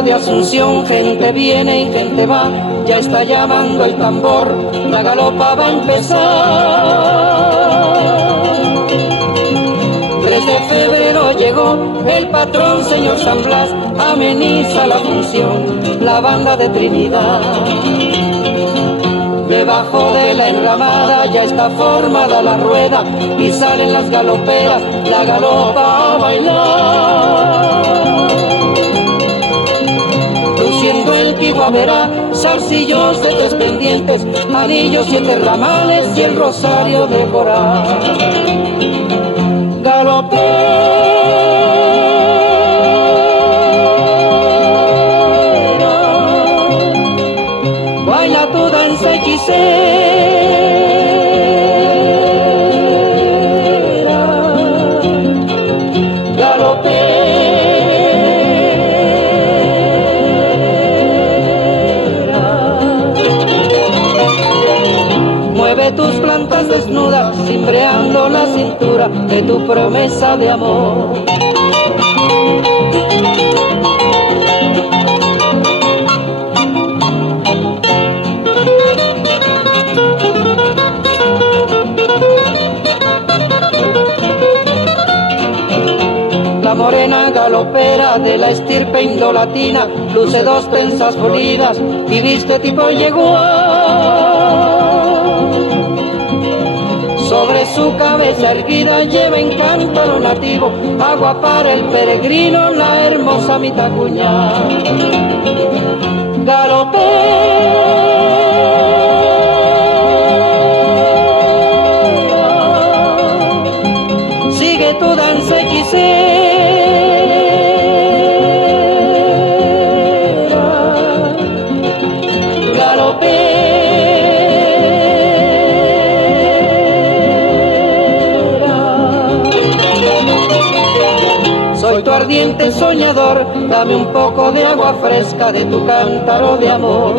Cántaro de Asunción, gente viene y gente va, ya está llamando el tambor, la galopa va a empezar. 3 de febrero llegó el patrón, señor San Blas, ameniza la función, la banda de Trinidad. Debajo de la enramada ya está formada la rueda y salen las galoperas, la galopa a bailar. Luciendo el piguaverá, zarcillos de 3 pendientes, anillos 7 ramales y el rosario de coral. Galopera, baila tu danza hechicera. Galopera, mueve tus plantas desnudas, cimbreando la cintura de tu promesa de amor. La morena galopera de la estirpe indolatina luce 2 trenzas pulidas y viste tipo yeguá. Sobre su cabeza erguida lleva en cántaro nativo agua para el peregrino, la hermosa Mitacuñá. Galopera, sigue tu danza hechicera. Soy tu ardiente soñador, dame un poco de agua fresca de tu cántaro de amor.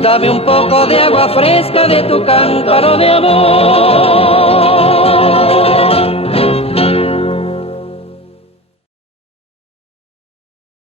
Dame un poco de agua fresca de tu cántaro de amor.